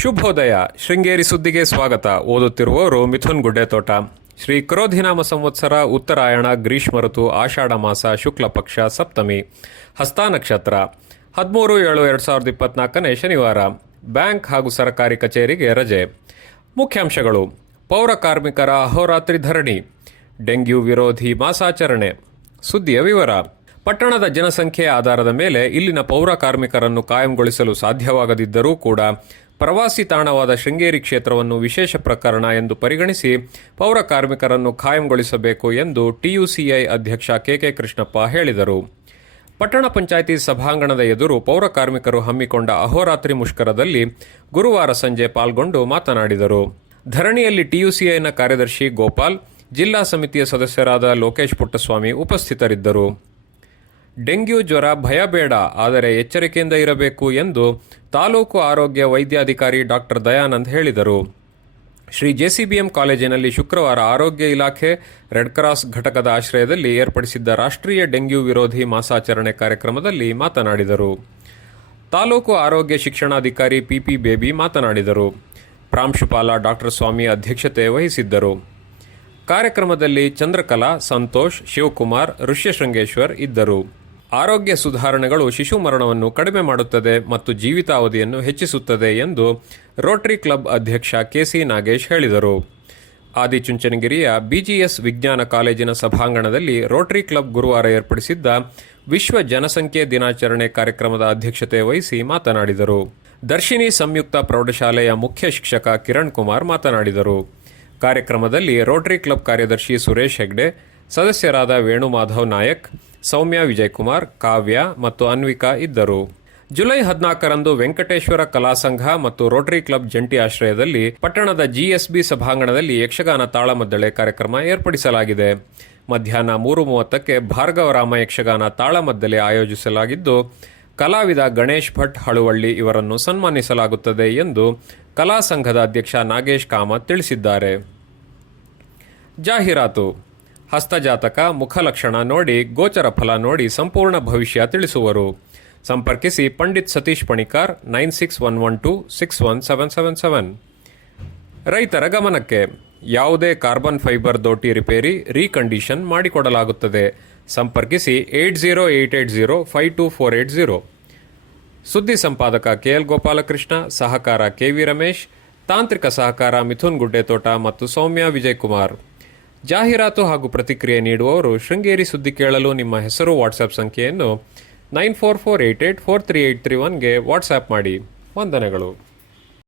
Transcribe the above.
ಶುಭೋದಯ. ಶೃಂಗೇರಿ ಸುದ್ದಿಗೆ ಸ್ವಾಗತ. ಓದುತ್ತಿರುವವರು ಮಿಥುನ್ ಗುಡ್ಡೆತೋಟ. ಶ್ರೀ ಕ್ರೋಧಿನಾಮ ಸಂವತ್ಸರ, ಉತ್ತರಾಯಣ, ಗ್ರೀಷ್ಮ ಋತು, ಆಷಾಢ ಮಾಸ, ಶುಕ್ಲ ಪಕ್ಷ, ಸಪ್ತಮಿ, ಹಸ್ತ ನಕ್ಷತ್ರ. 13/7/2024 ಶನಿವಾರ. ಬ್ಯಾಂಕ್ ಹಾಗೂ ಸರ್ಕಾರಿ ಕಚೇರಿಗೆ ರಜೆ. ಮುಖ್ಯಾಂಶಗಳು: ಪೌರ ಕಾರ್ಮಿಕರ ಅಹೋರಾತ್ರಿ ಧರಣಿ, ಡೆಂಗ್ಯೂ ವಿರೋಧಿ ಮಾಸಾಚರಣೆ. ಸುದ್ದಿಯ ವಿವರ. ಪಟ್ಟಣದ ಜನಸಂಖ್ಯೆಯ ಆಧಾರದ ಮೇಲೆ ಇಲ್ಲಿನ ಪೌರ ಕಾರ್ಮಿಕರನ್ನು ಕಾಯಂಗೊಳಿಸಲು ಸಾಧ್ಯವಾಗದಿದ್ದರೂ ಕೂಡ ಪ್ರವಾಸಿ ತಾಣವಾದ ಶೃಂಗೇರಿ ಕ್ಷೇತ್ರವನ್ನು ವಿಶೇಷ ಪ್ರಕರಣ ಎಂದು ಪರಿಗಣಿಸಿ ಪೌರ ಕಾರ್ಮಿಕರನ್ನು ಕಾಯಂಗೊಳಿಸಬೇಕು ಎಂದು ಟಿಯುಸಿಐ ಅಧ್ಯಕ್ಷ ಕೆಕೆ ಕೃಷ್ಣಪ್ಪ ಹೇಳಿದರು. ಪಟ್ಟಣ ಪಂಚಾಯಿತಿ ಸಭಾಂಗಣದ ಎದುರು ಪೌರ ಕಾರ್ಮಿಕರು ಹಮ್ಮಿಕೊಂಡ ಅಹೋರಾತ್ರಿ ಮುಷ್ಕರದಲ್ಲಿ ಗುರುವಾರ ಸಂಜೆ ಪಾಲ್ಗೊಂಡು ಮಾತನಾಡಿದರು. ಧರಣಿಯಲ್ಲಿ ಟಿಯುಸಿಐನ ಕಾರ್ಯದರ್ಶಿ ಗೋಪಾಲ್, ಜಿಲ್ಲಾ ಸಮಿತಿಯ ಸದಸ್ಯರಾದ ಲೋಕೇಶ್ ಪುಟ್ಟಸ್ವಾಮಿ ಉಪಸ್ಥಿತರಿದ್ದರು. ಡೆಂಗ್ಯೂ ಜ್ವರ ಭಯ ಬೇಡ, ಆದರೆ ಎಚ್ಚರಿಕೆಯಿಂದ ಇರಬೇಕು ಎಂದು ತಾಲೂಕು ಆರೋಗ್ಯ ವೈದ್ಯಾಧಿಕಾರಿ ಡಾಕ್ಟರ್ ದಯಾನಂದ್ ಹೇಳಿದರು. ಶ್ರೀ ಜೆಸಿಬಿಎಂ ಕಾಲೇಜಿನಲ್ಲಿ ಶುಕ್ರವಾರ ಆರೋಗ್ಯ ಇಲಾಖೆ, ರೆಡ್ ಕ್ರಾಸ್ ಘಟಕದ ಆಶ್ರಯದಲ್ಲಿ ಏರ್ಪಡಿಸಿದ್ದ ರಾಷ್ಟ್ರೀಯ ಡೆಂಗ್ಯೂ ವಿರೋಧಿ ಮಾಸಾಚರಣೆ ಕಾರ್ಯಕ್ರಮದಲ್ಲಿ ಮಾತನಾಡಿದರು. ತಾಲೂಕು ಆರೋಗ್ಯ ಶಿಕ್ಷಣಾಧಿಕಾರಿ ಪಿಪಿ ಬೇಬಿ ಮಾತನಾಡಿದರು. ಪ್ರಾಂಶುಪಾಲ ಡಾಕ್ಟರ್ ಸ್ವಾಮಿ ಅಧ್ಯಕ್ಷತೆ ವಹಿಸಿದ್ದರು. ಕಾರ್ಯಕ್ರಮದಲ್ಲಿ ಚಂದ್ರಕಲಾ, ಸಂತೋಷ್, ಶಿವಕುಮಾರ್, ಋಷ್ಯಶೃಂಗೇಶ್ವರ್ ಇದ್ದರು. ಆರೋಗ್ಯ ಸುಧಾರಣೆಗಳು ಶಿಶು ಮರಣವನ್ನು ಕಡಿಮೆ ಮಾಡುತ್ತದೆ ಮತ್ತು ಜೀವಿತಾವಧಿಯನ್ನು ಹೆಚ್ಚಿಸುತ್ತದೆ ಎಂದು ರೋಟರಿ ಕ್ಲಬ್ ಅಧ್ಯಕ್ಷ ಕೆಸಿ ನಾಗೇಶ್ ಹೇಳಿದರು. ಆದಿಚುಂಚನಗಿರಿಯ ಬಿಜಿಎಸ್ ವಿಜ್ಞಾನ ಕಾಲೇಜಿನ ಸಭಾಂಗಣದಲ್ಲಿ ರೋಟರಿ ಕ್ಲಬ್ ಗುರುವಾರ ಏರ್ಪಡಿಸಿದ್ದ ವಿಶ್ವ ಜನಸಂಖ್ಯೆ ದಿನಾಚರಣೆ ಕಾರ್ಯಕ್ರಮದ ಅಧ್ಯಕ್ಷತೆ ವಹಿಸಿ ಮಾತನಾಡಿದರು. ದರ್ಶಿನಿ ಸಂಯುಕ್ತ ಪ್ರೌಢಶಾಲೆಯ ಮುಖ್ಯ ಶಿಕ್ಷಕ ಕಿರಣ್ ಕುಮಾರ್ ಮಾತನಾಡಿದರು. ಕಾರ್ಯಕ್ರಮದಲ್ಲಿ ರೋಟರಿ ಕ್ಲಬ್ ಕಾರ್ಯದರ್ಶಿ ಸುರೇಶ್ ಹೆಗ್ಡೆ, ಸದಸ್ಯರಾದ ವೇಣುಮಾಧವ್ ನಾಯಕ್, ಸೌಮ್ಯ ವಿಜಯಕುಮಾರ್, ಕಾವ್ಯ ಮತ್ತು ಅನ್ವಿಕಾ ಇದ್ದರು. ಜುಲೈ 14ರಂದು ವೆಂಕಟೇಶ್ವರ ಕಲಾಸಂಘ ಮತ್ತು ರೋಟರಿ ಕ್ಲಬ್ ಜಂಟಿ ಆಶ್ರಯದಲ್ಲಿ ಪಟ್ಟಣದ ಜಿಎಸ್ಬಿ ಸಭಾಂಗಣದಲ್ಲಿ ಯಕ್ಷಗಾನ ತಾಳಮದ್ದಳೆ ಕಾರ್ಯಕ್ರಮ ಏರ್ಪಡಿಸಲಾಗಿದೆ. ಮಧ್ಯಾಹ್ನ 3:30ಕ್ಕೆ ಭಾರ್ಗವರಾಮ ಯಕ್ಷಗಾನ ತಾಳಮದ್ದಲೆ ಆಯೋಜಿಸಲಾಗಿದ್ದು, ಕಲಾವಿದ ಗಣೇಶ್ ಭಟ್ ಹಳುವಳ್ಳಿ ಇವರನ್ನು ಸನ್ಮಾನಿಸಲಾಗುತ್ತದೆ ಎಂದು ಕಲಾ ಸಂಘದ ಅಧ್ಯಕ್ಷ ನಾಗೇಶ್ ಕಾಮತ್ ತಿಳಿಸಿದ್ದಾರೆ. ಜಾಹೀರಾತು: ಹಸ್ತಜಾತಕ, ಮುಖಲಕ್ಷಣ ನೋಡಿ, ಗೋಚರ ಫಲ ನೋಡಿ ಸಂಪೂರ್ಣ ಭವಿಷ್ಯ ತಿಳಿಸುವರು. ಸಂಪರ್ಕಿಸಿ ಪಂಡಿತ್ ಸತೀಶ್ ಪಣಿಕಾರ್, 9611261777. ರೈತರ ಗಮನಕ್ಕೆ: ಯಾವುದೇ ಕಾರ್ಬನ್ ಫೈಬರ್ ದೋಟಿ ರಿಪೇರಿ, ರೀಕಂಡೀಷನ್ ಮಾಡಿಕೊಡಲಾಗುತ್ತದೆ. ಸಂಪರ್ಕಿಸಿ 8088052480. ಸುದ್ದಿ ಸಂಪಾದಕ ಕೆಎಲ್ ಗೋಪಾಲಕೃಷ್ಣ, ಸಹಕಾರ ಕೆವಿ ರಮೇಶ್, ತಾಂತ್ರಿಕ ಸಹಕಾರ ಮಿಥುನ್ ಗುಡ್ಡೆತೋಟ ಮತ್ತು ಸೌಮ್ಯ ವಿಜಯಕುಮಾರ್. ಜಾಹೀರಾತು ಹಾಗೂ ಪ್ರತಿಕ್ರಿಯೆ ನೀಡುವವರು ಶೃಂಗೇರಿ ಸುದ್ದಿ ಕೇಳಲು ನಿಮ್ಮ ಹೆಸರು, ವಾಟ್ಸ್ಆಪ್ ಸಂಖ್ಯೆಯನ್ನು 9448843831ಗೆ ವಾಟ್ಸ್ಆಪ್ ಮಾಡಿ. ವಂದನೆಗಳು.